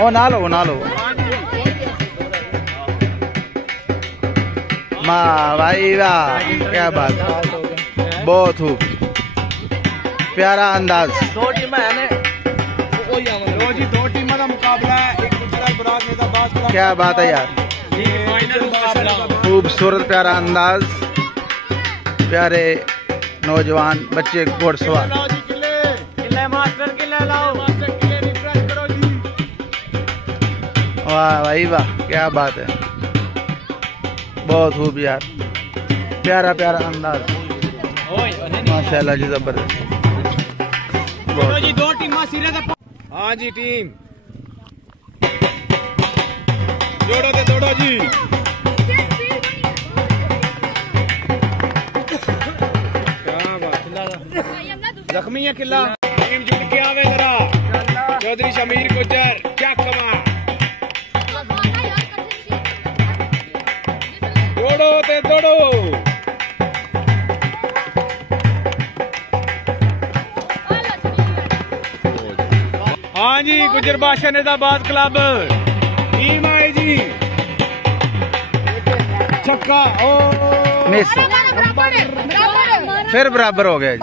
ओ ना लो ना लो माँ भाई वाह, क्या बात है, बहुत खूब प्यारा अंदाज। दो टीम है, दो टीमों का मुकाबला है, एक गुजरात बराज नेताबाद। क्या बात है यार, खूबसूरत प्यारा अंदाज, प्यारे नौजवान बच्चे घोड़सवार। वाह भाई वाह, क्या बात है, बहुत खूब यार, प्यारा प्यारा अंदाज, माशाल्लाह जी, जबरदस्त। दो टीम सीरीज। हाँ जी टीम जोड़ो दे दौड़ो जी। जख्मी है किला, टीम जुड़ के आवे जरा। चौधरी शमीर गुजर क्या कमा, दौड़ो ते दौड़ो। हाँ जी गुजर बादशाह नेताबाद क्लब टीम आई जी, छक्का ओ मिस, फिर बराबर हो गया जी।